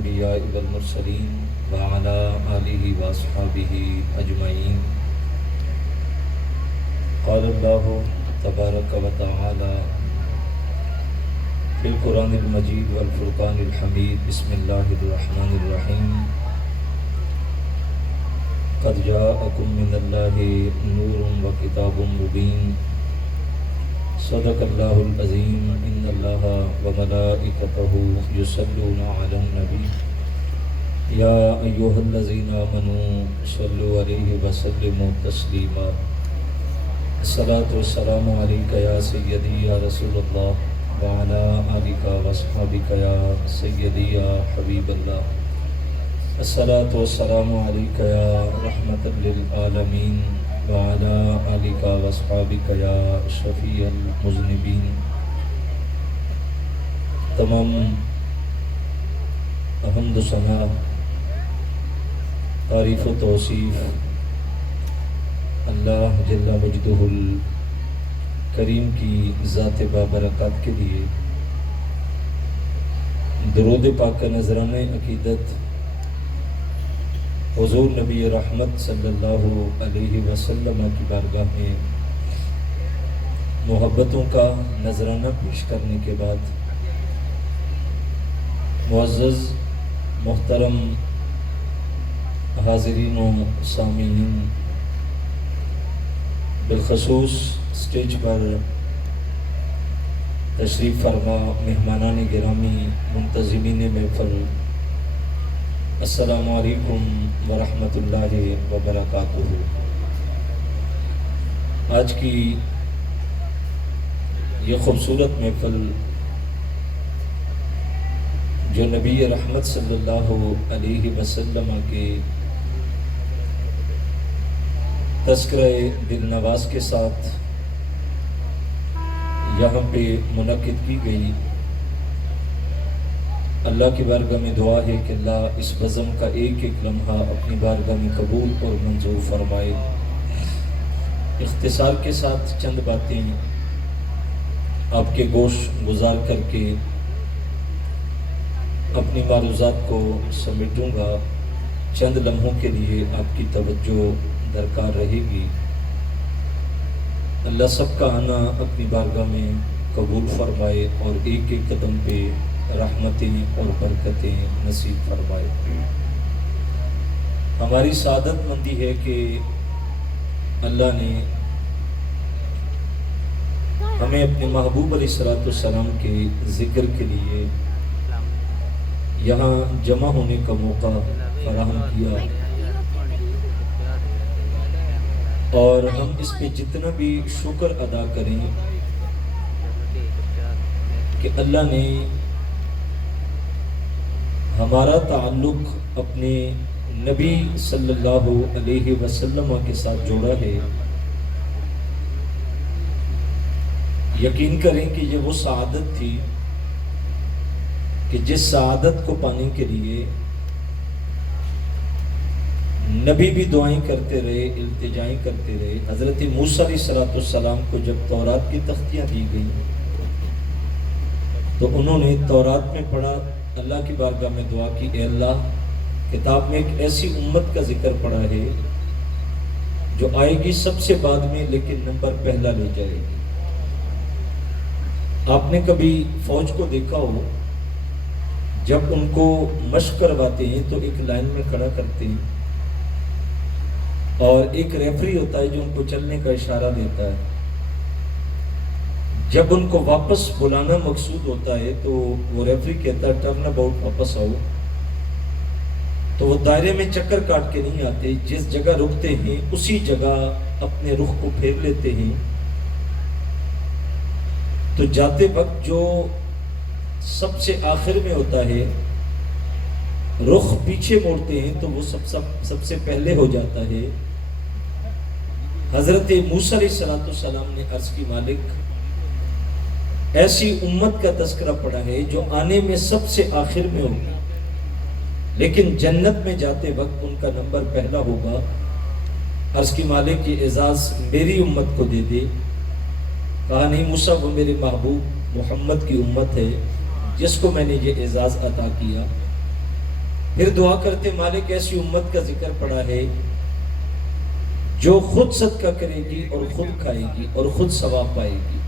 الأنبياء والمرسلين وعلى آله وأصحابه أجمعين. قال الله تبارك وتعالى في القرآن المجيد والفرقان الحميد. بسم الله الرحمن الرحيم. قد جاءكم من الله نور وكتاب مبين. صدق الله العظيم. إن الله وملائكته يصلون على النبي يا أيها الذين آمنوا صلوا عليه وسلموا تسليما. الصلاة والسلام عليك يا سيدي يا رسول الله وعلى آلك وأصحابك يا سيدي يا حبيب الله. الصلاة والسلام عليك يا رحمة للعالمين وعلى آلك وأصحابك يا شفيع المذنبين. تمام حمد و ثنا، تعریف و توصیف اللہ جل مجدہ الکریم کی ذات بابرکات کے لیے. درود پاک کا نذرانہ عقیدت حضور نبی رحمت صلی اللہ علیہ وسلم کی بارگاہ میں محبتوں کا نذرانہ پیش کرنے کے بعد معزز محترم حاضرین و سامعین، بالخصوص اسٹیج پر تشریف فرما مہمانان گرامی، منتظمین محفل، السلام علیکم ورحمۃ اللہ وبرکاتہ. آج کی یہ خوبصورت محفل جو نبی رحمت صلی اللہ علیہ وسلم کے تذکرہ دل نواز کے ساتھ یہاں پہ منعقد کی گئی، اللہ کی بارگاہ میں دعا ہے کہ اللہ اس بزم کا ایک ایک لمحہ اپنی بارگاہ میں قبول اور منظور فرمائے. اختصار کے ساتھ چند باتیں آپ کے گوش گزار کر کے اپنی معروضات کو سمیٹوں گا. چند لمحوں کے لیے آپ کی توجہ درکار رہے گی. اللہ سب کا آنا اپنی بارگاہ میں قبول فرمائے اور ایک ایک قدم پہ رحمتیں اور برکتیں نصیب فرمائے. ہماری سعادت مندی ہے کہ اللہ نے ہمیں اپنے محبوب علیہ السلام کے ذکر کے لیے یہاں جمع ہونے کا موقع فراہم کیا، اور ہم اس پہ جتنا بھی شکر ادا کریں کہ اللہ نے ہمارا تعلق اپنے نبی صلی اللہ علیہ وسلم کے ساتھ جوڑا ہے. یقین کریں کہ یہ وہ سعادت تھی کہ جس سعادت کو پانے کے لیے نبی بھی دعائیں کرتے رہے، التجائیں کرتے رہے. حضرت موسیٰ علیہ السلام کو جب تورات کی تختیاں دی گئیں تو انہوں نے تورات میں پڑھا، اللہ کی بارگاہ میں دعا کی، اے اللہ کتاب میں ایک ایسی امت کا ذکر پڑا ہے جو آئے گی سب سے بعد میں لیکن نمبر پہلا لے جائے گی. آپ نے کبھی فوج کو دیکھا ہو، جب ان کو مشق کرواتے ہیں تو ایک لائن میں کھڑا کرتے ہیں اور ایک ریفری ہوتا ہے جو ان کو چلنے کا اشارہ دیتا ہے. جب ان کو واپس بلانا مقصود ہوتا ہے تو وہ ریفری کہتا ہے ٹرن اباؤٹ، واپس آؤ. تو وہ دائرے میں چکر کاٹ کے نہیں آتے، جس جگہ رکتے ہیں اسی جگہ اپنے رخ کو پھیر لیتے ہیں. تو جاتے وقت جو سب سے آخر میں ہوتا ہے رخ پیچھے موڑتے ہیں تو وہ سب سے پہلے ہو جاتا ہے. حضرت موسیٰ علیہ السلام نے عرض کی، مالک ایسی امت کا تذکرہ پڑا ہے جو آنے میں سب سے آخر میں ہوگی لیکن جنت میں جاتے وقت ان کا نمبر پہلا ہوگا. عرض کی مالک یہ اعزاز میری امت کو دے دے. کہا نہیں موسیٰ، وہ میرے محبوب محمد کی امت ہے جس کو میں نے یہ اعزاز عطا کیا. پھر دعا کرتے مالک ایسی امت کا ذکر پڑا ہے جو خود صدقہ کرے گی اور خود کھائے گی اور خود ثواب پائے گی،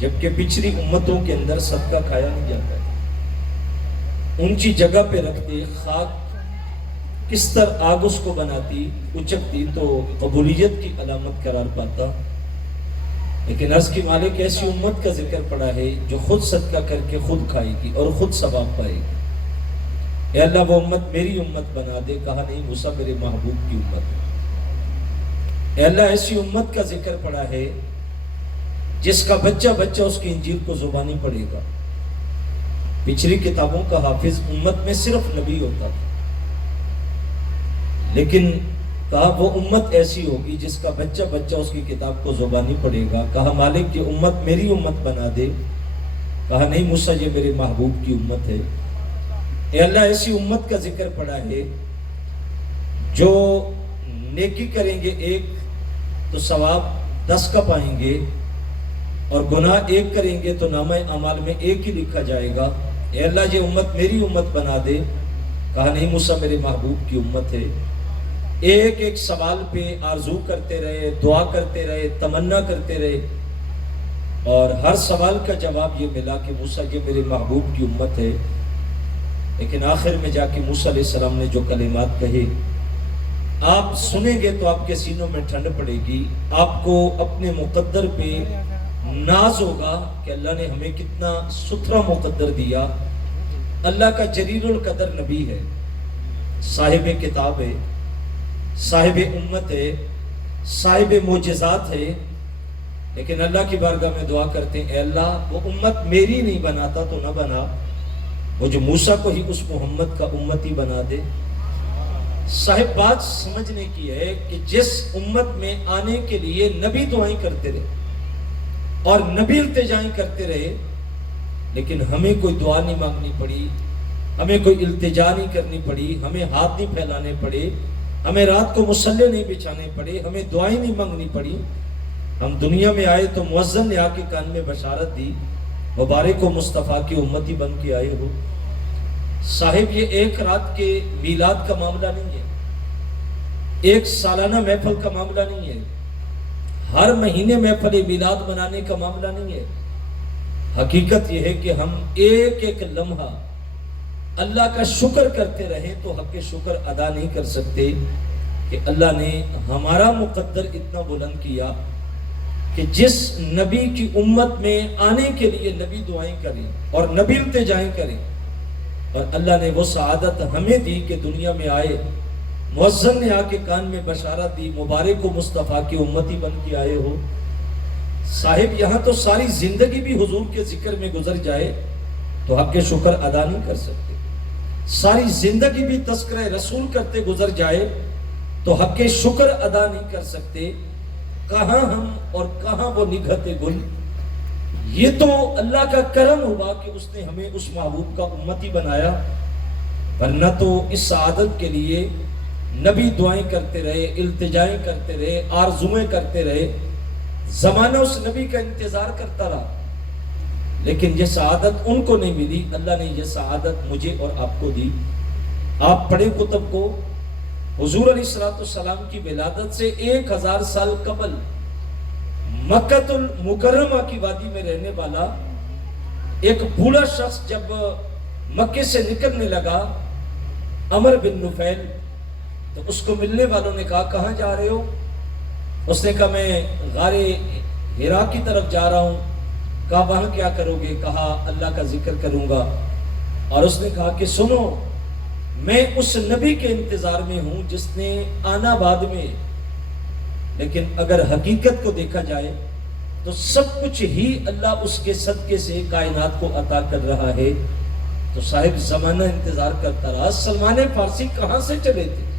جبکہ پچھلی امتوں کے اندر صدقہ کھایا نہیں جاتا ہے۔ اونچی جگہ پہ رکھتے، خاک کس طرح آگ اس کو بناتی، اچکتی تو قبولیت کی علامت قرار پاتا۔ لیکن عرض کی مالک ایسی امت کا ذکر پڑا ہے جو خود صدقہ کر کے خود کھائے گی اور خود ثواب پائے گی۔ اے اللہ وہ امت میری امت بنا دے، کہا نہیں موسیٰ میرے محبوب کی امت ہے۔ اے اللہ ایسی امت کا ذکر پڑا ہے جس کا بچہ بچہ اس کی انجیل کو زبانی پڑھے گا۔ پچھلی کتابوں کا حافظ امت میں صرف نبی ہوتا تھا، لیکن کہا وہ امت ایسی ہوگی جس کا بچہ بچہ اس کی کتاب کو زبانی پڑھے گا۔ کہا مالک یہ امت میری امت بنا دے، کہا نہیں موسیٰ یہ میرے محبوب کی امت ہے۔ اے اللہ ایسی امت کا ذکر پڑا ہے جو نیکی کریں گے ایک تو ثواب 10 کا پائیں گے، اور گناہ ایک کریں گے تو نامہ اعمال میں ایک ہی لکھا جائے گا۔ اے اللہ یہ امت میری امت بنا دے، کہا نہیں موسیٰ میرے محبوب کی امت ہے۔ ایک ایک سوال پہ آرزو کرتے رہے، دعا کرتے رہے، تمنا کرتے رہے، اور ہر سوال کا جواب یہ ملا کہ موسیٰ یہ میرے محبوب کی امت ہے۔ لیکن آخر میں جا کے موسیٰ علیہ السلام نے جو کلمات کہے، آپ سنیں گے تو آپ کے سینوں میں ٹھنڈ پڑے گی، آپ کو اپنے مقدر پہ ناز ہوگا کہ اللہ نے ہمیں کتنا ستھرا مقدر دیا۔ اللہ کا جلیل القدر نبی ہے، صاحب کتاب ہے، صاحب امت ہے، صاحب معجزات ہے، لیکن اللہ کی بارگاہ میں دعا کرتے ہیں اے اللہ وہ امت میری نہیں بناتا تو نہ بنا، وہ جو موسیٰ کو ہی اس محمد کا امتی بنا دے۔ صاحب بات سمجھنے کی ہے کہ جس امت میں آنے کے لیے نبی دعائیں کرتے رہے اور نبی التجائیں کرتے رہے، لیکن ہمیں کوئی دعا نہیں مانگنی پڑی، ہمیں کوئی التجا نہیں کرنی پڑی، ہمیں ہاتھ نہیں پھیلانے پڑے، ہمیں رات کو مصلے نہیں بچھانے پڑے، ہمیں دعائیں نہیں مانگنی پڑی۔ ہم دنیا میں آئے تو مؤذن نے آ کے کان میں بشارت دی، مبارک ہو مصطفیٰ کی امتی بن کے آئے ہو۔ صاحب یہ ایک رات کے میلاد کا معاملہ نہیں ہے، ایک سالانہ محفل کا معاملہ نہیں ہے، ہر مہینے محفل میلاد منانے کا معاملہ نہیں ہے۔ حقیقت یہ ہے کہ ہم ایک ایک لمحہ اللہ کا شکر کرتے رہیں تو حق شکر ادا نہیں کر سکتے کہ اللہ نے ہمارا مقدر اتنا بلند کیا کہ جس نبی کی امت میں آنے کے لیے نبی دعائیں کریں اور نبی التجائیں کریں، اور اللہ نے وہ سعادت ہمیں دی کہ دنیا میں آئے، مؤذن نے آ کے کان میں بشارت دی، مبارک ہو مصطفیٰ کی امتی بن کے آئے ہو۔ صاحب یہاں تو ساری زندگی بھی حضور کے ذکر میں گزر جائے تو حق شکر ادا نہیں کر سکتے، ساری زندگی بھی تذکرہ رسول کرتے گزر جائے تو حق شکر ادا نہیں کر سکتے۔ کہاں ہم اور کہاں وہ نگہت گل۔ یہ تو اللہ کا کرم ہوا کہ اس نے ہمیں اس محبوب کا امتی بنایا، ورنہ تو اس سعادت کے لیے نبی دعائیں کرتے رہے، التجائیں کرتے رہے، آرزویں کرتے رہے، زمانہ اس نبی کا انتظار کرتا رہا، لیکن یہ سعادت ان کو نہیں ملی۔ اللہ نے یہ سعادت مجھے اور آپ کو دی۔ آپ پڑھیں کتب کو، حضور علیہ السلام کی ولادت سے 1000 سال قبل مکہ المکرمہ کی وادی میں رہنے والا ایک بوڑھا شخص جب مکے سے نکلنے لگا، عمر بن نفیل، تو اس کو ملنے والوں نے کہا کہاں جا رہے ہو؟ اس نے کہا میں غار ہرا کی طرف جا رہا ہوں۔ کہا وہاں کیا کرو گے؟ کہا اللہ کا ذکر کروں گا۔ اور اس نے کہا کہ سنو، میں اس نبی کے انتظار میں ہوں جس نے آنا بعد میں، لیکن اگر حقیقت کو دیکھا جائے تو سب کچھ ہی اللہ اس کے صدقے سے کائنات کو عطا کر رہا ہے۔ تو صاحب زمانہ انتظار کرتا رہا۔ سلمان فارسی کہاں سے چلے تھے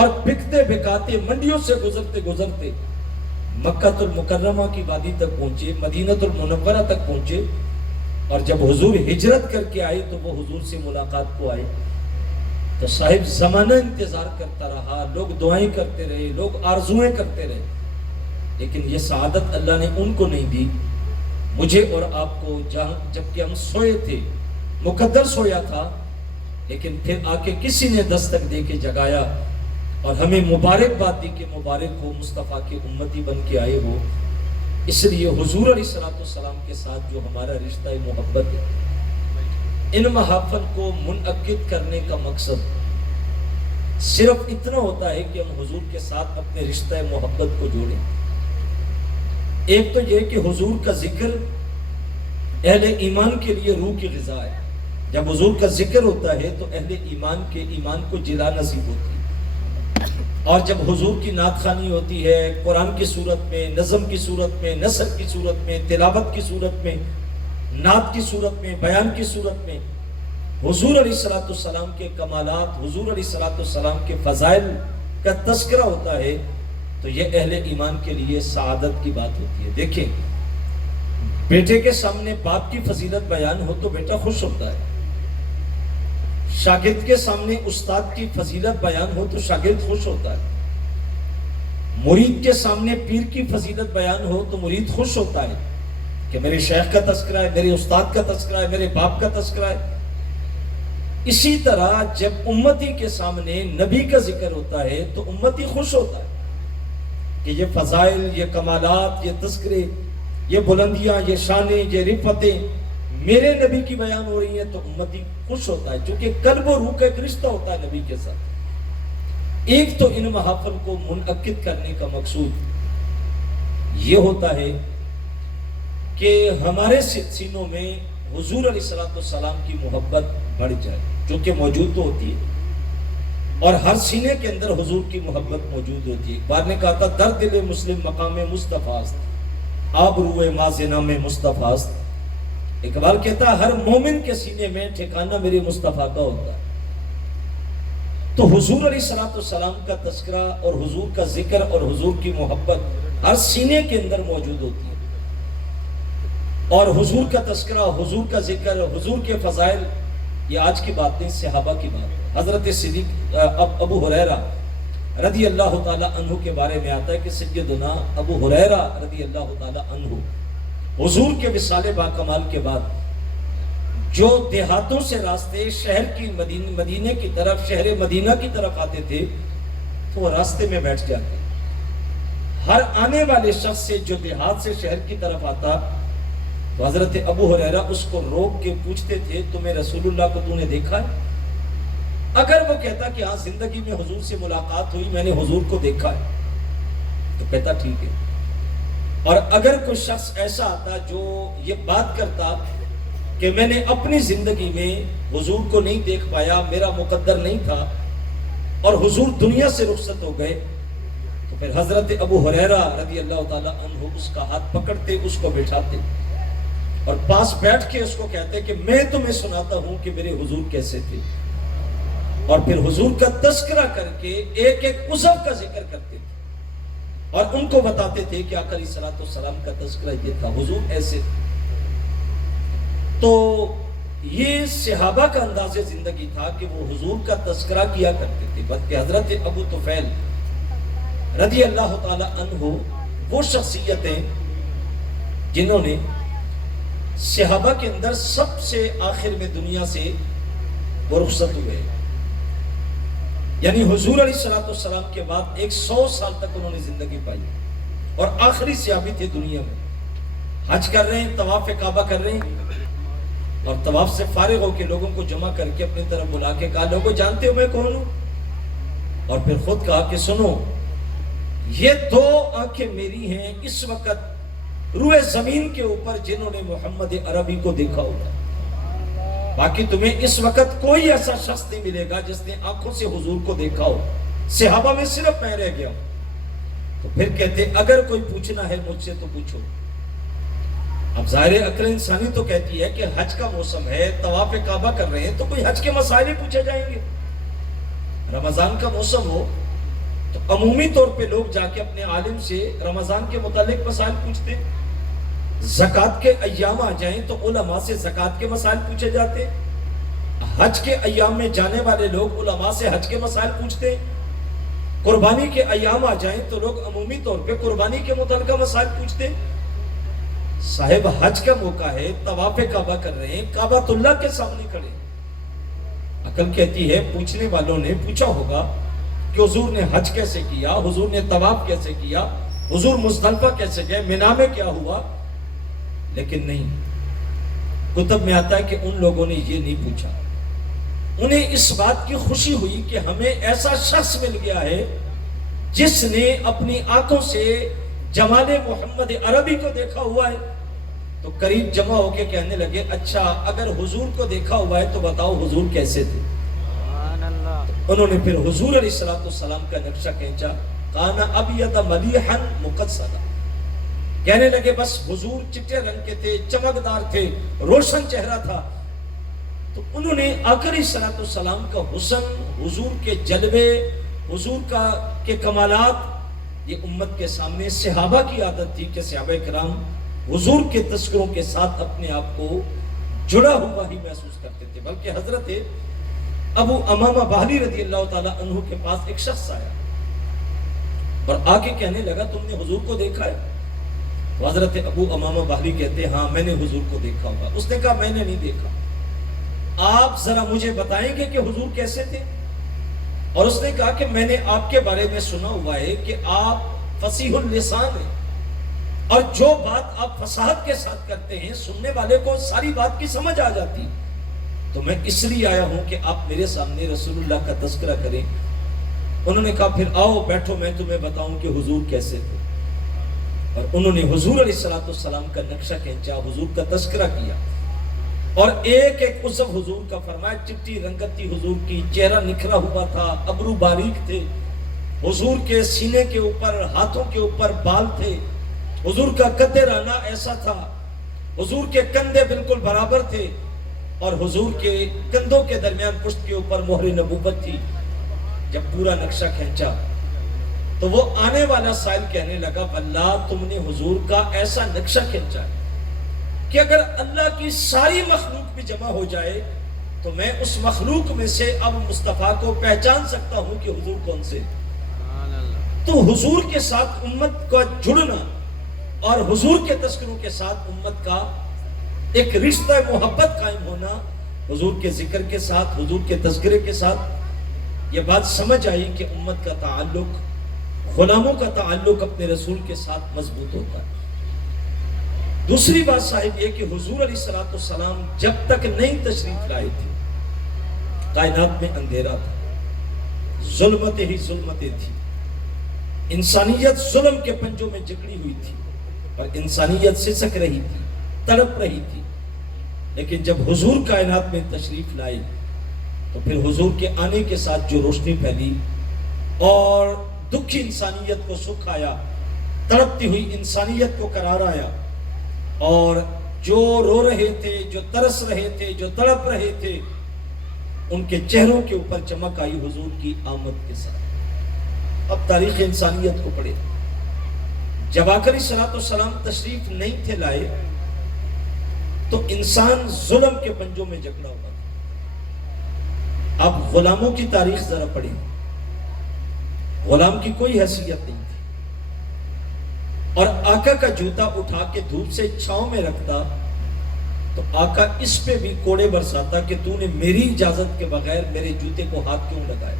اور بکتے بکاتے منڈیوں سے گزرتے گزرتے مکہ المکرمہ کی وادی تک پہنچے، مدینہ المنورہ تک پہنچے، اور جب حضور ہجرت کر کے آئے تو وہ حضور سے ملاقات کو آئے۔ تو صاحب زمانہ انتظار کرتا رہا، لوگ دعائیں کرتے رہے، لوگ آرزویں کرتے رہے، لیکن یہ سعادت اللہ نے ان کو نہیں دی، مجھے اور آپ کو۔ جبکہ ہم سوئے تھے، مقدر سویا تھا، لیکن پھر آ کے کسی نے دستک دے کے جگایا اور ہمیں مبارکباد دی کہ مبارک ہو مصطفیٰ کے امتی بن کے آئے ہو۔ اس لیے حضور علیہ السلام کے ساتھ جو ہمارا رشتہ محبت ہے، ان محافل کو منعقد کرنے کا مقصد صرف اتنا ہوتا ہے کہ ہم حضور کے ساتھ اپنے رشتہ محبت کو جوڑیں۔ ایک تو یہ کہ حضور کا ذکر اہل ایمان کے لیے روح کی غذا ہے۔ جب حضور کا ذکر ہوتا ہے تو اہل ایمان کے ایمان کو جلا نصیب ہوتی ہے، اور جب حضور کی نعت خوانی ہوتی ہے قرآن کی صورت میں، نظم کی صورت میں، نثر کی صورت میں، تلاوت کی صورت میں، نعت کی صورت میں، بیان کی صورت میں، حضور علیہ السلام کے کمالات، حضور علیہ السلام کے فضائل کا تذکرہ ہوتا ہے، تو یہ اہل ایمان کے لیے سعادت کی بات ہوتی ہے۔ دیکھیں، بیٹے کے سامنے باپ کی فضیلت بیان ہو تو بیٹا خوش ہوتا ہے، شاگرد کے سامنے استاد کی فضیلت بیان ہو تو شاگرد خوش ہوتا ہے، مرید کے سامنے پیر کی فضیلت بیان ہو تو مرید خوش ہوتا ہے کہ میرے شیخ کا تذکرہ ہے، میرے استاد کا تذکرہ ہے، میرے باپ کا تذکرہ ہے۔ اسی طرح جب امتی کے سامنے نبی کا ذکر ہوتا ہے تو امتی خوش ہوتا ہے کہ یہ فضائل، یہ کمالات، یہ تذکرے، یہ بلندیاں، یہ شانیں، یہ رفتیں میرے نبی کی بیان ہو رہی ہیں، تو امتی خوش ہوتا ہے، چونکہ قلب و روح کا ایک رشتہ ہوتا ہے نبی کے ساتھ۔ ایک تو ان محافل کو منعقد کرنے کا مقصود یہ ہوتا ہے کہ ہمارے سینوں میں حضور علیہ السلام کی محبت بڑھ جائے، جو کہ موجود تو ہوتی ہے، اور ہر سینے کے اندر حضور کی محبت موجود ہوتی ہے۔ اقبال نے کہا تھا در دل مسلم مقام مصطفیٰ است، آب روئے مازنہ میں مصطفیٰ است۔ اقبال کہتا ہے ہر مومن کے سینے میں ٹھکانہ میرے مصطفیٰ کا ہوتا ہے۔ تو حضور علیہ السلام کا تذکرہ اور حضور کا ذکر اور حضور کی محبت ہر سینے کے اندر موجود ہوتی ہے، اور حضور کا تذکرہ، حضور کا ذکر، حضور کے فضائل، یہ آج کی بات نہیں، صحابہ کی بات ہے۔ حضرت صدیق ابو ہریرہ رضی اللہ تعالی عنہ کے بارے میں آتا ہے کہ سیدنا ابو ہریرہ رضی اللہ تعالی عنہ حضور کے وصال باکمال کے بعد جو دیہاتوں سے راستے شہر کی مدینے کی طرف، شہر مدینہ کی طرف آتے تھے، تو وہ راستے میں بیٹھ جاتے۔ ہر آنے والے شخص سے جو دیہات سے شہر کی طرف آتا تو حضرت ابو ہریرہ اس کو روک کے پوچھتے تھے تمہیں رسول اللہ کو تو نے دیکھا ہے؟ اگر وہ کہتا کہ ہاں زندگی میں حضور سے ملاقات ہوئی، میں نے حضور کو دیکھا ہے، تو کہتا ٹھیک ہے۔ اور اگر کوئی شخص ایسا آتا جو یہ بات کرتا کہ میں نے اپنی زندگی میں حضور کو نہیں دیکھ پایا، میرا مقدر نہیں تھا، اور حضور دنیا سے رخصت ہو گئے، تو پھر حضرت ابو ہریرہ رضی اللہ تعالی عنہ اس کا ہاتھ پکڑتے، اس کو بٹھاتے اور پاس بیٹھ کے اس کو کہتے کہ میں تمہیں سناتا ہوں کہ میرے حضور کیسے تھے، اور پھر حضور کا تذکرہ کر کے ایک ایک عضو کا ذکر کرتے تھے اور ان کو بتاتے تھے کہ آقا علیہ السلام کا تذکرہ یہ تھا، حضور ایسے تھے۔ تو یہ صحابہ کا انداز زندگی تھا کہ وہ حضور کا تذکرہ کیا کرتے تھے، بلکہ حضرت ابو طفیل رضی اللہ تعالی عنہ وہ شخصیتیں جنہوں نے صحابہ کے اندر سب سے آخر میں دنیا سے وہ رخصت ہوئے، یعنی حضور علیہ السلام کے بعد 100 سال تک انہوں نے زندگی پائی، اور آخری صحابی تھے دنیا میں۔ حج کر رہے ہیں، طواف کعبہ کر رہے ہیں، اور طواف سے فارغ ہو کے لوگوں کو جمع کر کے اپنی طرف بلا کے کہا لوگوں جانتے ہو میں کون ہوں؟ اور پھر خود کہا کہ سنو، یہ 2 آنکھیں میری ہیں اس وقت روئے زمین کے اوپر جنہوں نے محمد عربی کو دیکھا ہوگا، باقی تمہیں اس وقت کوئی ایسا شخص نہیں ملے گا جس نے آنکھوں سے حضور کو دیکھا ہو، صحابہ میں صرف میں رہ گیا ہوں۔ تو پھر کہتے اگر کوئی پوچھنا ہے مجھ سے تو پوچھو۔ اب ظاہر عقل انسانی تو کہتی ہے کہ حج کا موسم ہے، طواف کعبہ کر رہے ہیں، تو کوئی حج کے مسائل ہی پوچھے جائیں گے۔ رمضان کا موسم ہو تو عمومی طور پہ لوگ جا کے اپنے عالم سے رمضان کے متعلق مسائل پوچھتے، زکوٰۃ کے ایام آ جائیں تو علماء سے زکوٰۃ کے مسائل پوچھے جاتے، حج کے ایام میں جانے والے لوگ علماء سے حج کے مسائل پوچھتے، قربانی کے ایام آ جائیں تو لوگ عمومی طور پہ قربانی کے متعلقہ مسائل پوچھتے۔ صاحب حج کا موقع ہے، طواف کعبہ کر رہے ہیں، کعبۃ اللہ کے سامنے کھڑے، عقل کہتی ہے پوچھنے والوں نے پوچھا ہوگا کہ حضور نے حج کیسے کیا، حضور نے طواف کیسے کیا، حضور مزدلفہ کیسے گئے، مینا میں کیا ہوا، لیکن نہیں، کتب میں آتا ہے کہ ان لوگوں نے یہ نہیں پوچھا. انہیں اس بات کی خوشی ہوئی کہ ہمیں ایسا شخص مل گیا ہے جس نے اپنی آنکھوں سے جمال محمد عربی کو دیکھا ہوا ہے. تو قریب جمع ہو کے کہنے لگے اچھا اگر حضور کو دیکھا ہوا ہے تو بتاؤ حضور کیسے تھے. انہوں نے پھر حضور علیہ السلام کا نقشہ کھینچا. کان ابیض ملیحا مقصدا، کہنے لگے بس حضور چٹے رنگ کے تھے، چمکدار تھے، روشن چہرہ تھا. تو انہوں نے آقا علیہ السلام کا حسن، حضور کے جلوے، حضور کے کمالات، یہ امت کے سامنے. صحابہ کی عادت تھی کہ صحابہ کرام حضور کے تذکروں کے ساتھ اپنے آپ کو جڑا ہوا ہی محسوس کرتے تھے. بلکہ حضرت ابو امامہ باہلی رضی اللہ تعالیٰ عنہ کے پاس ایک شخص آیا اور آ کے کہنے لگا تم نے حضور کو دیکھا ہے؟ تو حضرت ابو امامہ باہلی کہتے ہاں میں نے حضور کو دیکھا ہوگا. اس نے کہا میں نے نہیں دیکھا، آپ ذرا مجھے بتائیں گے کہ حضور کیسے تھے؟ اور اس نے کہا کہ میں نے آپ کے بارے میں سنا ہوا ہے کہ آپ فصیح اللسان ہیں، اور جو بات آپ فصاحت کے ساتھ کرتے ہیں سننے والے کو ساری بات کی سمجھ آ جاتی. تو میں اس لیے آیا ہوں کہ آپ میرے سامنے رسول اللہ کا تذکرہ کریں. انہوں نے کہا پھر آؤ بیٹھو میں تمہیں بتاؤں کہ حضور کیسے تھے. اور انہوں نے حضور علیہ السلام کا نقشہ کھینچا، حضور کا تذکرہ کیا، اور ایک ایک عضو حضور کا فرمایا. چٹی رنگت تھی حضور کی، چہرہ نکھرا ہوا تھا، ابرو باریک تھے، حضور کے سینے کے اوپر، ہاتھوں کے اوپر بال تھے، حضور کا قد رانا ایسا تھا، حضور کے کندھے بالکل برابر تھے، اور حضور کے کندھوں کے درمیان پشت کے اوپر مہر نبوت تھی. جب پورا نقشہ کھینچا تو وہ آنے والا سائل کہنے لگا واللہ تم نے حضور کا ایسا نقشہ کھینچا ہے کہ اگر اللہ کی ساری مخلوق بھی جمع ہو جائے تو میں اس مخلوق میں سے اب مصطفیٰ کو پہچان سکتا ہوں کہ حضور کون سے. تو حضور کے ساتھ امت کا جڑنا اور حضور کے تذکروں کے ساتھ امت کا ایک رشتہ محبت قائم ہونا، حضور کے ذکر کے ساتھ، حضور کے تذکرے کے ساتھ، یہ بات سمجھ آئی کہ امت کا تعلق، غلاموں کا تعلق اپنے رسول کے ساتھ مضبوط ہوتا ہے. دوسری بات صاحب یہ کہ حضور علیہ السلام جب تک نئی تشریف لائے تھے کائنات میں اندھیرا تھا، ظلمتیں ہی ظلمتیں تھی، انسانیت ظلم کے پنجوں میں جکڑی ہوئی تھی اور انسانیت سسک رہی تھی، تڑپ رہی تھی. لیکن جب حضور کائنات میں تشریف لائے تو پھر حضور کے آنے کے ساتھ جو روشنی پھیلی اور دکھی انسانیت کو سکھ آیا، تڑپتی ہوئی انسانیت کو قرار آیا، اور جو رو رہے تھے، جو ترس رہے تھے، جو تڑپ رہے تھے، ان کے چہروں کے اوپر چمک آئی حضور کی آمد کے ساتھ. اب تاریخ انسانیت کو پڑھے، جب آقا علیہ السلام تشریف نہیں تھے لائے تو انسان ظلم کے پنجوں میں جکڑا ہوا تھا. اب غلاموں کی تاریخ ذرا پڑھیں، غلام کی کوئی حیثیت نہیں تھی، اور آقا کا جوتا اٹھا کے دھوپ سے چھاؤں میں رکھتا تو آقا اس پہ بھی کوڑے برساتا کہ تو نے میری اجازت کے بغیر میرے جوتے کو ہاتھ کیوں لگائے.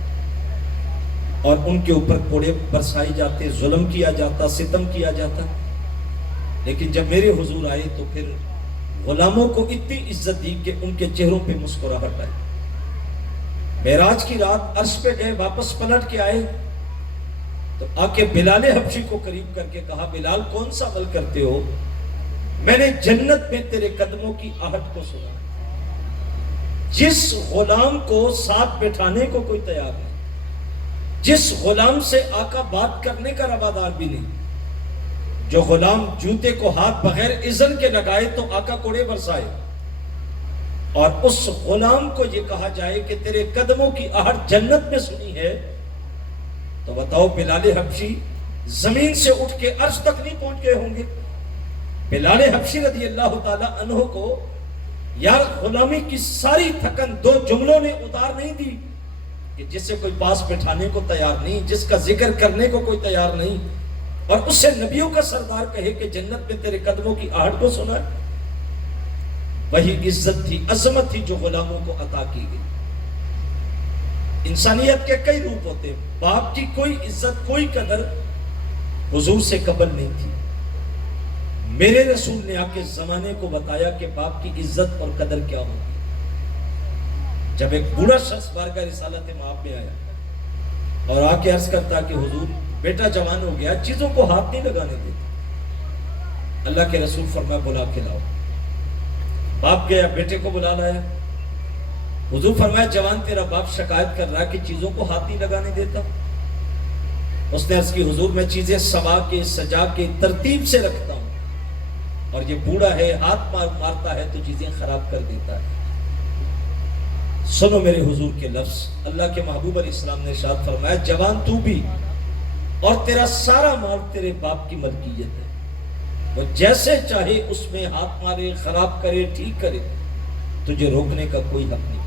اور ان کے اوپر کوڑے برسائے جاتے، ظلم کیا جاتا، ستم کیا جاتا. لیکن جب میرے حضور آئے تو پھر غلاموں کو اتنی عزت دی کہ ان کے چہروں پہ مسکراہٹ آئی. معراج کی رات عرش پہ گئے، واپس پلٹ کے آئے تو آ کے بلال حبشی کو قریب کر کے کہا بلال کون سا عمل کرتے ہو؟ میں نے جنت میں تیرے قدموں کی آہٹ کو سنا. جس غلام کو ساتھ بٹھانے کو کوئی تیار نہیں، جس غلام سے آقا بات کرنے کا روادار بھی نہیں، جو غلام جوتے کو ہاتھ بغیر اذن کے لگائے تو آقا کوڑے برسائے، اور اس غلام کو یہ کہا جائے کہ تیرے قدموں کی آہٹ جنت میں سنی ہے، تو بتاؤ بلال حبشی زمین سے اٹھ کے عرش تک نہیں پہنچ گئے ہوں گے؟ بلال حبشی رضی اللہ تعالی عنہ کو یار غلامی کی ساری تھکن دو جملوں نے اتار نہیں دی کہ جس سے کوئی پاس بٹھانے کو تیار نہیں، جس کا ذکر کرنے کو کوئی تیار نہیں، اور اس سے نبیوں کا سردار کہے کہ جنت میں تیرے قدموں کی آہٹ کو سنا ہے. وہی عزت تھی، عظمت تھی جو غلاموں کو عطا کی گئی. انسانیت کے کئی روپ ہوتے ہیں. باپ کی کوئی عزت کوئی قدر حضور سے قبل نہیں تھی. میرے رسول نے آ کے زمانے کو بتایا کہ باپ کی عزت اور قدر کیا ہوگی. جب ایک بوڑھا شخص بارگاہ رسالت مآب میں آیا اور آ کے عرض کرتا کہ حضور بیٹا جوان ہو گیا, چیزوں کو ہاتھ نہیں لگانے دیتا. اللہ کے رسول فرمایا بلا کے لاؤ. باپ گیا, بیٹے کو بلا لایا. حضور فرمایا جوان تیرا باپ شکایت کر رہا کہ چیزوں کو ہاتھ نہیں لگانے دیتا. اس نے عرض کی حضور میں چیزیں سوا کے سجا کے ترتیب سے رکھتا ہوں, اور یہ بوڑھا ہے ہاتھ مارتا ہے تو چیزیں خراب کر دیتا ہے. سنو میرے حضور کے لفظ. اللہ کے محبوب علیہ السلام نے ارشاد فرمایا جوان تو بھی اور تیرا سارا مال تیرے باپ کی ملکیت ہے, وہ جیسے چاہے اس میں ہاتھ مارے, خراب کرے, ٹھیک کرے, تجھے روکنے کا کوئی حق نہیں.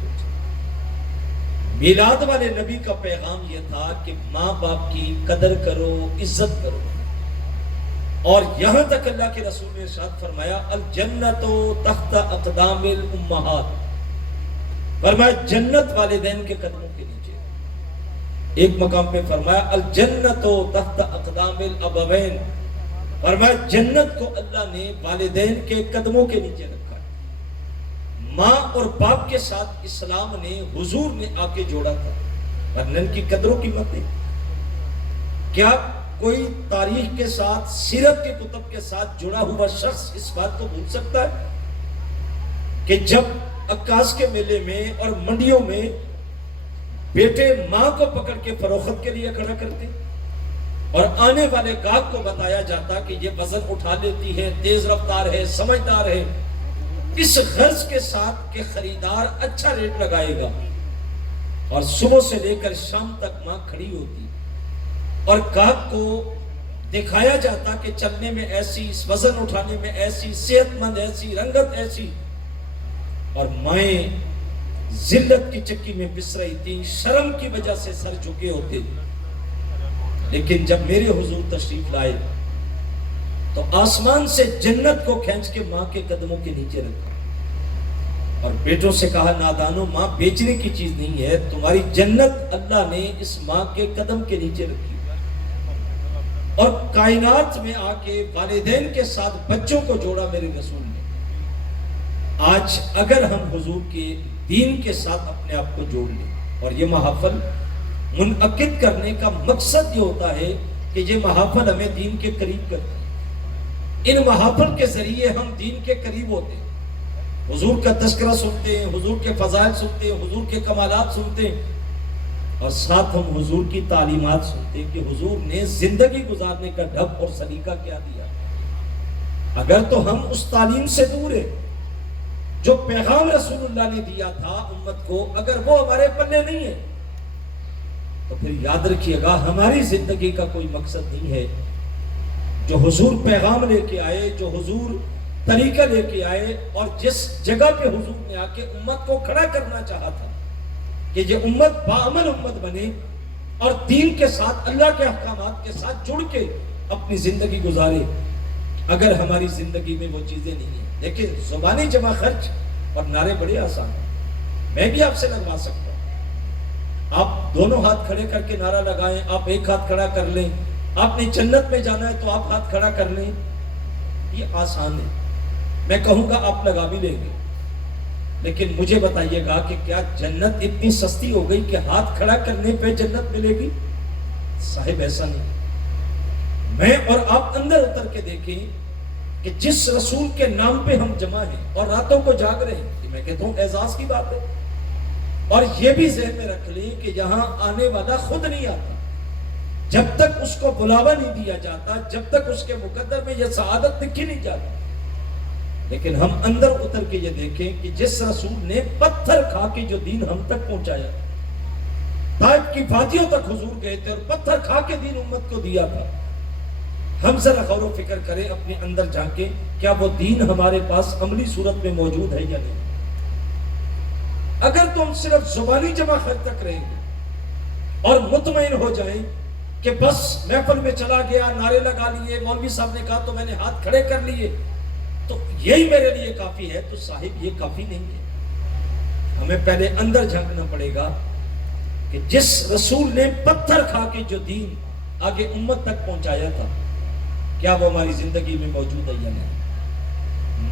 میلاد والے نبی کا پیغام یہ تھا کہ ماں باپ کی قدر کرو, عزت کرو. اور یہاں تک اللہ کے رسول نے ارشاد فرمایا الجنت تحت اقدام الامہات, فرمایا جنت والدین کے قدموں کے نیچے. ایک مقام پہ فرمایا الجنت تحت اقدام الابوین, فرمایا جنت کو اللہ نے والدین کے قدموں کے نیچے رکھا. ماں اور باپ کے ساتھ اسلام نے, حضور نے آ کے جوڑا تھا, ورنہ ان کی قدر و قیمت نہیں. کیا کوئی تاریخ کے ساتھ, سیرت کے کتب کے ساتھ جڑا ہوا شخص اس بات کو بھول سکتا ہے کہ جب عکاس کے میلے میں اور منڈیوں میں بیٹے ماں کو پکڑ کے فروخت کے لیے کھڑا کرتے اور آنے والے گاہک کو بتایا جاتا کہ یہ وزن اٹھا لیتی ہے, تیز رفتار ہے, سمجھدار ہے, اس غرض کے ساتھ کہ خریدار اچھا ریٹ لگائے گا, اور صبح سے لے کر شام تک ماں کھڑی ہوتی اور گاہک کو دکھایا جاتا کہ چلنے میں ایسی, وزن اٹھانے میں ایسی, صحت مند ایسی, رنگت ایسی, اور مائیں ذلت کی چکی میں پس رہی تھی, شرم کی وجہ سے سر جھکے ہوتے. لیکن جب میرے حضور تشریف لائے تو آسمان سے جنت کو کھینچ کے ماں کے قدموں کے نیچے رکھا اور بیٹوں سے کہا نادانو, ماں بیچنے کی چیز نہیں ہے, تمہاری جنت اللہ نے اس ماں کے قدم کے نیچے رکھی. اور کائنات میں آ کے والدین کے ساتھ بچوں کو جوڑا میرے رسول نے. آج اگر ہم حضور کے دین کے ساتھ اپنے آپ کو جوڑ لیں, اور یہ محافل منعقد کرنے کا مقصد یہ ہوتا ہے کہ یہ محافل ہمیں دین کے قریب کرتے ہیں. ان محافل کے ذریعے ہم دین کے قریب ہوتے ہیں, حضور کا تذکرہ سنتے ہیں, حضور کے فضائل سنتے ہیں, حضور کے کمالات سنتے ہیں, اور ساتھ ہم حضور کی تعلیمات سنتے ہیں کہ حضور نے زندگی گزارنے کا ڈھب اور سلیقہ کیا دیا. اگر تو ہم اس تعلیم سے دور ہیں جو پیغام رسول اللہ نے دیا تھا امت کو, اگر وہ ہمارے پلے نہیں ہے تو پھر یاد رکھیے گا ہماری زندگی کا کوئی مقصد نہیں ہے. جو حضور پیغام لے کے آئے, جو حضور طریقہ لے کے آئے, اور جس جگہ پہ حضور نے آ کے امت کو کھڑا کرنا چاہا تھا کہ یہ امت باعمل امت بنے اور دین کے ساتھ, اللہ کے احکامات کے ساتھ جڑ کے اپنی زندگی گزارے, اگر ہماری زندگی میں وہ چیزیں نہیں ہیں. لیکن زبانی جمع خرچ اور نعرے بڑے آسان ہیں, میں بھی آپ سے لگوا سکتا ہوں. آپ دونوں ہاتھ کھڑے کر کے نعرہ لگائیں, آپ ایک ہاتھ کھڑا کر لیں, آپ نے جنت میں جانا ہے تو آپ ہاتھ کھڑا کر لیں, یہ آسان ہے. میں کہوں گا آپ لگا بھی لیں گے, لیکن مجھے بتائیے گا کہ کیا جنت اتنی سستی ہو گئی کہ ہاتھ کھڑا کرنے پہ جنت ملے گی؟ صاحب ایسا نہیں. میں اور آپ اندر اتر کے دیکھیں کہ جس رسول کے نام پہ ہم جمع ہیں اور راتوں کو جاگ رہے ہیں, کہ میں کہتا ہوں اعزاز کی بات ہے. اور یہ بھی ذہن میں رکھ لیں کہ یہاں آنے والا خود نہیں آتا جب تک اس کو بلاوا نہیں دیا جاتا, جب تک اس کے مقدر میں یہ سعادت لکھی نہیں جاتی. لیکن ہم اندر اتر کے یہ دیکھیں کہ جس رسول نے پتھر کھا کے جو دین ہم تک پہنچایا, طائف کی وادیوں تک حضور گئے تھے اور پتھر کھا کے دین امت کو دیا تھا. ہم ذرا غور و فکر کریں, اپنے اندر جھانکیں, کیا وہ دین ہمارے پاس عملی صورت میں موجود ہے یا نہیں؟ اگر تم صرف زبانی جمع خرچ تک رہیں گے اور مطمئن ہو جائیں کہ بس محفل میں چلا گیا, نعرے لگا لیے, مولوی صاحب نے کہا تو میں نے ہاتھ کھڑے کر لیے, تو یہی میرے لیے کافی ہے, تو صاحب یہ کافی نہیں ہے. ہمیں پہلے اندر جھانکنا پڑے گا کہ جس رسول نے پتھر کھا کے جو دین آگے امت تک پہنچایا تھا، کیا وہ ہماری زندگی میں موجود ہے یا نہیں؟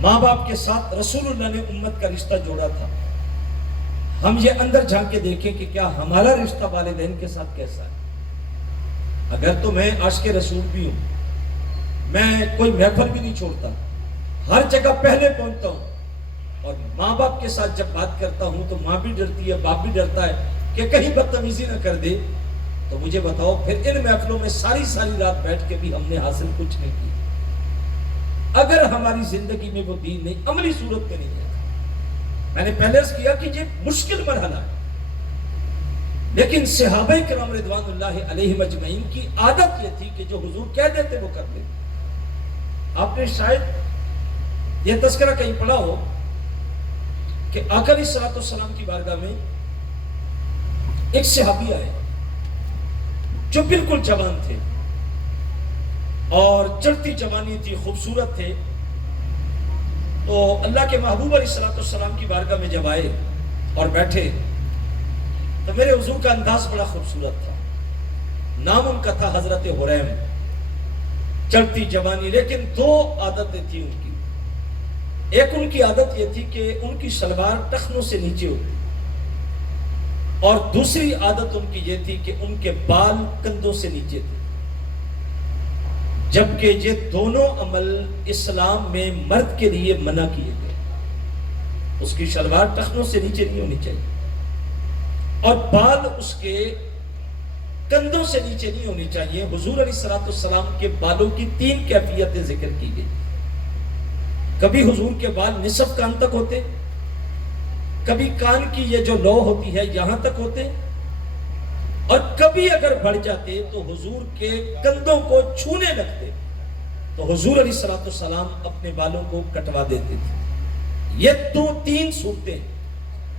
ماں باپ کے ساتھ رسول اللہ نے امت کا رشتہ جوڑا تھا. ہم یہ اندر جھانک کے دیکھیں کہ کیا ہمارا رشتہ والدین کے ساتھ کیسا ہے. اگر تو میں عاشق رسول بھی ہوں، میں کوئی محفل بھی نہیں چھوڑتا، ہر جگہ پہلے پہنچتا ہوں، اور ماں باپ کے ساتھ جب بات کرتا ہوں تو ماں بھی ڈرتی ہے، باپ بھی ڈرتا ہے کہ کہیں بدتمیزی نہ کر دے، تو مجھے بتاؤ پھر ان محفلوں میں ساری رات بیٹھ کے بھی ہم نے حاصل کچھ نہیں کیا اگر ہماری زندگی میں وہ دین نہیں، عملی صورت میں نہیں ہے. میں نے پہلے اس کیا کہ یہ مشکل مرحلہ ہے، لیکن صحابہ کرام رضوان اللہ علیہم اجمعین کی عادت یہ تھی کہ جو حضور کہہ دیتے وہ کر دیتے. آپ نے شاید یہ تذکرہ کہیں پڑھا ہو کہ آقا علیہ الصلوۃ والسلام کی بارگاہ میں ایک صحابی آئے جو بالکل جوان تھے اور چڑھتی جوانی تھی، خوبصورت تھے. تو اللہ کے محبوب علیہ الصلوۃ والسلام کی بارگاہ میں جب آئے اور بیٹھے تو میرے حضور کا انداز بڑا خوبصورت تھا. نام ان کا تھا حضرت حریم. چڑھتی جوانی، لیکن دو عادتیں تھیں ان کی. ایک ان کی عادت یہ تھی کہ ان کی شلوار ٹخنوں سے نیچے ہوتی، اور دوسری عادت ان کی یہ تھی کہ ان کے بال کندھوں سے نیچے تھے. جبکہ یہ دونوں عمل اسلام میں مرد کے لیے منع کیے گئے. اس کی شلوار ٹخنوں سے نیچے نہیں ہونی چاہیے، اور بال اس کے کندھوں سے نیچے نہیں ہونی چاہیے. حضور علیہ الصلوۃ والسلام کے بالوں کی 3 کیفیتیں ذکر کی گئی. کبھی حضور کے بال نصف کان تک ہوتے، کبھی کان کی یہ جو لو ہوتی ہے یہاں تک ہوتے، اور کبھی اگر بڑھ جاتے تو حضور کے کندھوں کو چھونے لگتے. تو حضور علیہ الصلوۃ والسلام اپنے بالوں کو کٹوا دیتے تھے. یہ 3 صورتیں،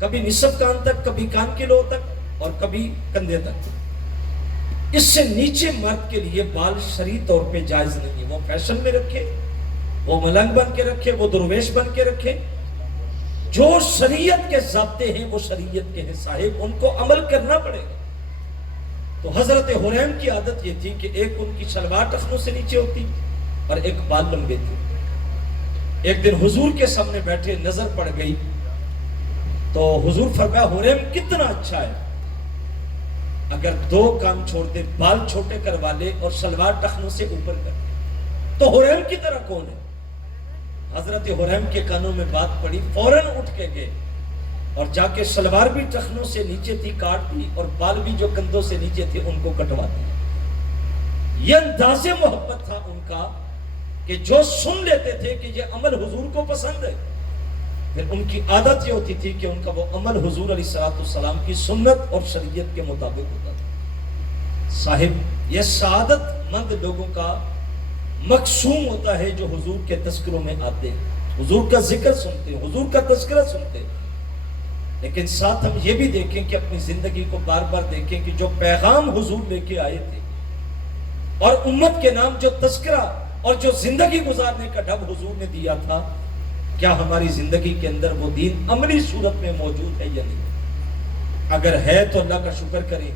کبھی نصف کان تک، کبھی کان کی لو تک، اور کبھی کندھے تک. اس سے نیچے مرد کے لیے بال شرعی طور پہ جائز نہیں ہے. وہ فیشن میں رکھے، وہ ملنگ بن کے رکھے، وہ درویش بن کے رکھے، جو شریعت کے ضابطے ہیں وہ شریعت کے ہیں صاحب، ان کو عمل کرنا پڑے گا. تو حضرت حریم کی عادت یہ تھی کہ ایک ان کی شلوار ٹخنوں سے نیچے ہوتی اور ایک بال لمبے تھے. ایک دن حضور کے سامنے بیٹھے، نظر پڑ گئی تو حضور فرمایا حریم کتنا اچھا ہے، اگر 2 کام چھوڑ دے، بال چھوٹے کروا لے اور شلوار ٹخنوں سے اوپر کر دے تو حریم کی طرح کون ہے. حضرت حریم کے کانوں میں بات پڑی، فوراً اٹھ کے گئے اور جا کے شلوار بھی ٹخنوں سے نیچے تھی کاٹ دی، اور بال بھی جو کندھوں سے نیچے تھے ان کو کٹوا دی. یہ انداز محبت تھا ان کا کہ جو سن لیتے تھے کہ یہ عمل حضور کو پسند ہے، پھر ان کی عادت یہ ہوتی تھی کہ ان کا وہ عمل حضور علیہ الصلوۃ والسلام کی سنت اور شریعت کے مطابق ہوتا تھا. صاحب یہ سعادت مند لوگوں کا مقصوم ہوتا ہے جو حضور کے تذکروں میں آتے ہیں، حضور کا ذکر سنتے ہیں، حضور کا تذکرہ سنتے ہیں. لیکن ساتھ ہم یہ بھی دیکھیں کہ اپنی زندگی کو بار بار دیکھیں کہ جو پیغام حضور لے کے آئے تھے اور امت کے نام جو تذکرہ اور جو زندگی گزارنے کا ڈھب حضور نے دیا تھا، کیا ہماری زندگی کے اندر وہ دین عملی صورت میں موجود ہے یا نہیں؟ اگر ہے تو اللہ کا شکر کریں،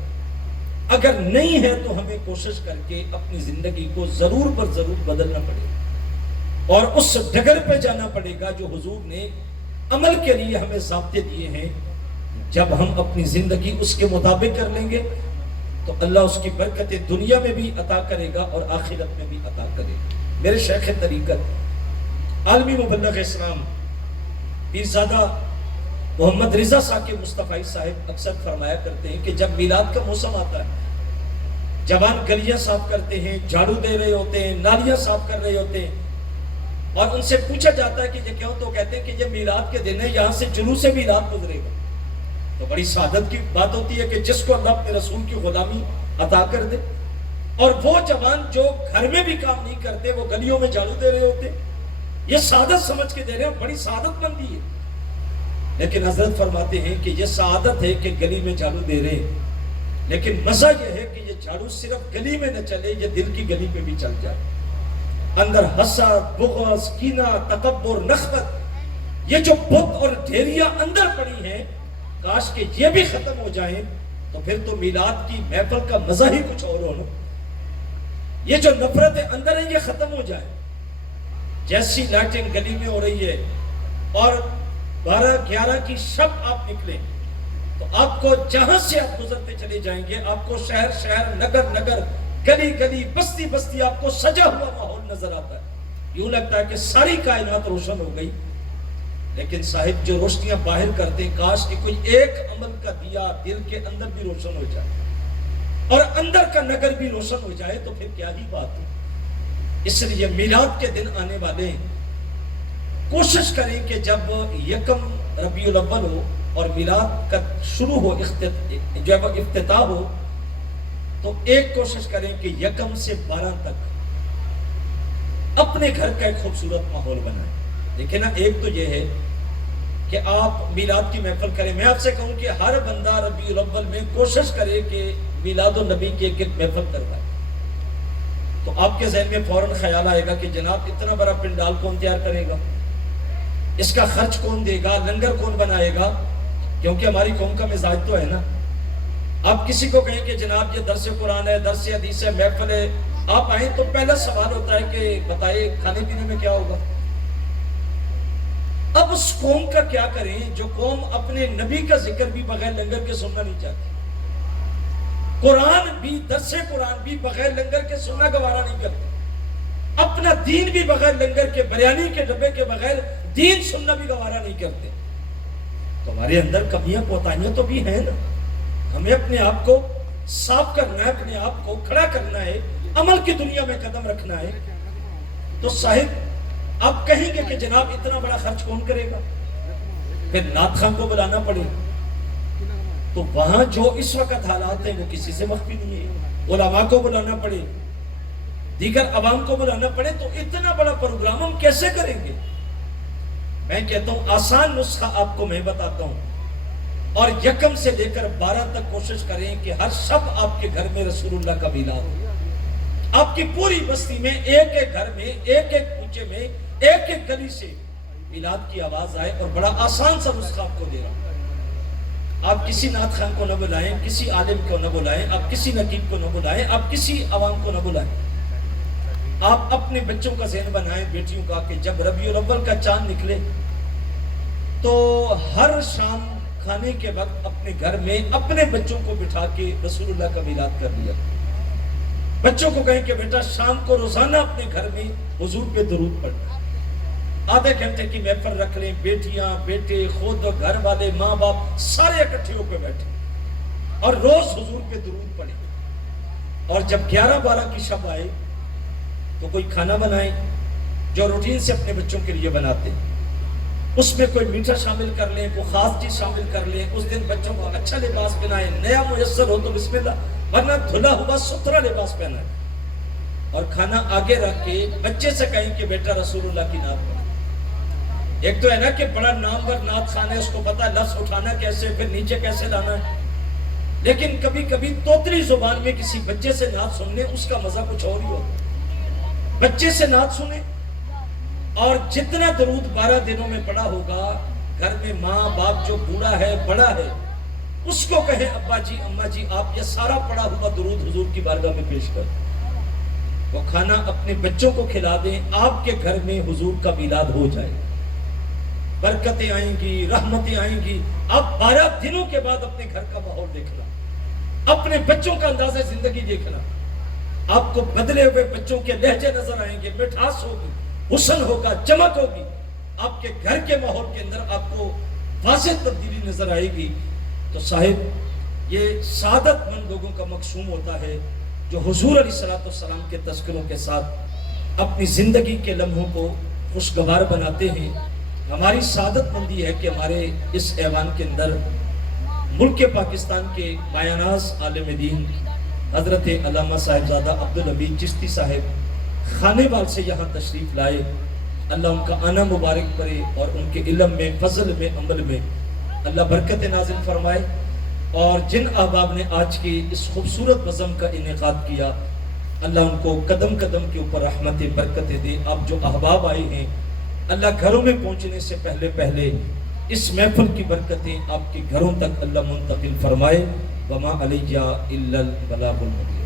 اگر نہیں ہے تو ہمیں کوشش کر کے اپنی زندگی کو ضرور پر ضرور بدلنا پڑے گا، اور اس ڈگر پہ جانا پڑے گا جو حضور نے عمل کے لیے ہمیں ضابطے دیے ہیں. جب ہم اپنی زندگی اس کے مطابق کر لیں گے تو اللہ اس کی برکتیں دنیا میں بھی عطا کرے گا اور آخرت میں بھی عطا کرے گا. میرے شیخ طریقت عالمی مبلغ اسلام پیرزادہ محمد رضا ثاقب مصطفی صاحب اکثر فرمایا کرتے ہیں کہ جب میلاد کا موسم آتا ہے، جوان گلیاں صاف کرتے ہیں، جھاڑو دے رہے ہوتے ہیں، نالیاں صاف کر رہے ہوتے ہیں، اور ان سے پوچھا جاتا ہے کہ یہ کیوں، تو کہتے ہیں کہ یہ میلاد کے دن ہے، یہاں سے جلوس میلاد گزرے گا. تو بڑی سعادت کی بات ہوتی ہے کہ جس کو اللہ اپنے رسول کی غلامی عطا کر دے. اور وہ جوان جو گھر میں بھی کام نہیں کرتے، وہ گلیوں میں جھاڑو دے رہے ہوتے، یہ سعادت سمجھ کے دے رہے ہیں، بڑی سعادت مندی ہے. لیکن حضرت فرماتے ہیں کہ یہ سعادت ہے کہ گلی میں جھاڑو دے رہے ہیں، لیکن مزہ یہ ہے کہ یہ جھاڑو صرف گلی میں نہ چلے، یہ دل کی گلی پہ بھی چل جائے. اندر حسد، بغض، کینہ، تکبر، نخوت، یہ جو بت اور ڈھیریاں اندر پڑی ہیں، کاش کہ یہ بھی ختم ہو جائیں تو پھر تو میلاد کی محفل کا مزہ ہی کچھ اور ہو نا. یہ جو نفرتیں اندر ہیں یہ ختم ہو جائیں. جیسی لائٹنگ گلی میں ہو رہی ہے اور 12-11 کی شب آپ نکلیں تو آپ کو جہاں سے آپ گزرتے چلے جائیں گے آپ کو شہر شہر نگر نگر گلی گلی بستی بستی آپ کو سجا ہوا ماحول نظر آتا ہے. یوں لگتا ہے کہ ساری کائنات روشن ہو گئی. لیکن صاحب جو روشنیاں باہر کرتے ہیں کاش کہ کوئی ایک عمل کا دیا دل کے اندر بھی روشن ہو جائے اور اندر کا نگر بھی روشن ہو جائے تو پھر کیا ہی بات ہے. اس لیے میلاد کے دن آنے والے کوشش کریں کہ جب یکم ربیع الاول ہو اور میلاد کا شروع ہو جب افتتاح ہو تو ایک کوشش کریں کہ یکم سے 12 تک اپنے گھر کا ایک خوبصورت ماحول بنائیں. دیکھیں نا ایک تو یہ ہے کہ آپ میلاد کی محفل کریں. میں آپ سے کہوں کہ ہر بندہ ربیع الاول میں کوشش کرے کہ میلاد النبی کی ایک محفل کروائے. تو آپ کے ذہن میں فوراً خیال آئے گا کہ جناب اتنا بڑا پنڈال کون تیار کرے گا, اس کا خرچ کون دے گا, لنگر کون بنائے گا, کیونکہ ہماری قوم کا مزاج تو ہے نا. آپ کسی کو کہیں کہ جناب یہ درس قرآن ہے, درس حدیث ہے, محفل ہے, آپ آئیں تو پہلا سوال ہوتا ہے کہ بتائیے کھانے پینے میں کیا ہوگا. اب اس قوم کا کیا کریں جو قوم اپنے نبی کا ذکر بھی بغیر لنگر کے سننا نہیں چاہتی, قرآن بھی درس قرآن بھی بغیر لنگر کے سننا گوارا نہیں کرتے, اپنا دین بھی بغیر لنگر کے بریانی کے ڈبے کے بغیر دین سننا بھی گوارا نہیں کرتے. تو ہمارے اندر کمیاں کوتاہیاں تو بھی ہیں نا. ہمیں اپنے آپ کو صاف کرنا ہے, اپنے آپ کو کھڑا کرنا ہے, عمل کی دنیا میں قدم رکھنا ہے. تو صاحب آپ کہیں گے کہ جناب اتنا بڑا خرچ کون کرے گا, پھر نعت خان کو بلانا پڑے. تو وہاں جو اس وقت حالات ہیں وہ کسی سے مخفی نہیں ہے. علماء کو بلانا پڑے, دیگر عوام کو بلانا پڑے, تو اتنا بڑا پروگرام ہم کیسے کریں گے. میں کہتا ہوں آسان نسخہ آپ کو میں بتاتا ہوں, اور یکم سے لے کر 12 تک کوشش کریں کہ ہر شب آپ کے گھر میں رسول اللہ کا میلاد ہو. آپ کی پوری بستی میں ایک ایک گھر میں ایک ایک کوچے میں ایک ایک گلی سے میلاد کی آواز آئے. اور بڑا آسان سا نسخہ آپ کو دے رہا ہوں. آپ کسی نعت خان کو نہ بلائیں, کسی عالم کو نہ بلائیں, آپ کسی نقیب کو نہ بلائیں, آپ کسی عوام کو نہ بلائیں. آپ اپنے بچوں کا ذہن بنائیں, بیٹیوں کا, کہ جب ربیع الاول کا چاند نکلے تو ہر شام کھانے کے وقت اپنے گھر میں اپنے بچوں کو بٹھا کے رسول اللہ کا میلاد کر لیا. بچوں کو کہیں کہ بیٹا شام کو روزانہ اپنے گھر میں حضور پہ درود پڑھنا. آدھے گھنٹے کی محفل رکھ لیں, بیٹیاں بیٹے خود گھر والے ماں باپ سارے اکٹھے ہو کے بیٹھے اور روز حضور پہ درود پڑھیں. اور جب 11-12 کی شب آئے تو کوئی کھانا بنائیں جو روٹین سے اپنے بچوں کے لیے بناتے, اس میں کوئی میٹھا شامل کر لیں, کوئی خاص چیز شامل کر لیں. اس دن بچوں کو اچھا لباس پہنائیں, نیا میسر ہو تو بسم اللہ, ورنہ دھلا ہوا ستھرا لباس پہنائیں. اور کھانا آگے رکھ کے بچے سے کہیں کہ بیٹا رسول اللہ کی نعت پڑھ. ایک تو ہے نا کہ بڑا نامور نعت خان ہے, اس کو پتا لفظ اٹھانا کیسے, پھر نیچے کیسے لانا ہے. لیکن کبھی کبھی توتری زبان میں کسی بچے سے نعت سننے, اس کا مزہ کچھ اور ہی ہوتا. بچے سے نعت سنیں, اور جتنا درود 12 دنوں میں پڑھا ہوگا, گھر میں ماں باپ جو بوڑھا ہے بڑا ہے اس کو کہیں ابا جی اماں جی آپ یہ سارا پڑھا ہوا درود حضور کی بارگاہ میں پیش کر. وہ کھانا اپنے بچوں کو کھلا دیں, آپ کے گھر میں حضور کا میلاد ہو جائے. برکتیں آئیں گی, رحمتیں آئیں گی. آپ 12 دنوں کے بعد اپنے گھر کا ماحول دیکھنا, اپنے بچوں کا اندازہ زندگی دیکھنا. آپ کو بدلے ہوئے بچوں کے لہجے نظر آئیں گے, مٹھاس ہوگی, حسن ہوگا, چمک ہوگی. آپ کے گھر کے ماحول کے اندر آپ کو واضح تبدیلی نظر آئے گی. تو صاحب یہ سعادت مند لوگوں کا مقصوم ہوتا ہے جو حضور علیہ السلام کے تذکروں کے ساتھ اپنی زندگی کے لمحوں کو خوشگوار بناتے ہیں. ہماری سعادت مندی ہے کہ ہمارے اس ایوان کے اندر ملک پاکستان کے مایاناز عالم دین حضرت علامہ صاحبزادہ عبدالحمید چشتی صاحب خانے بال سے یہاں تشریف لائے. اللہ ان کا آنا مبارک کرے اور ان کے علم میں, فضل میں, عمل میں اللہ برکت نازل فرمائے. اور جن احباب نے آج کی اس خوبصورت بزم کا انعقاد کیا, اللہ ان کو قدم قدم کے اوپر رحمت برکتیں دے. آپ جو احباب آئے ہیں, اللہ گھروں میں پہنچنے سے پہلے اس محفل کی برکتیں آپ کے گھروں تک اللہ منتقل فرمائے. وما علیہ الا البلاغ المبین۔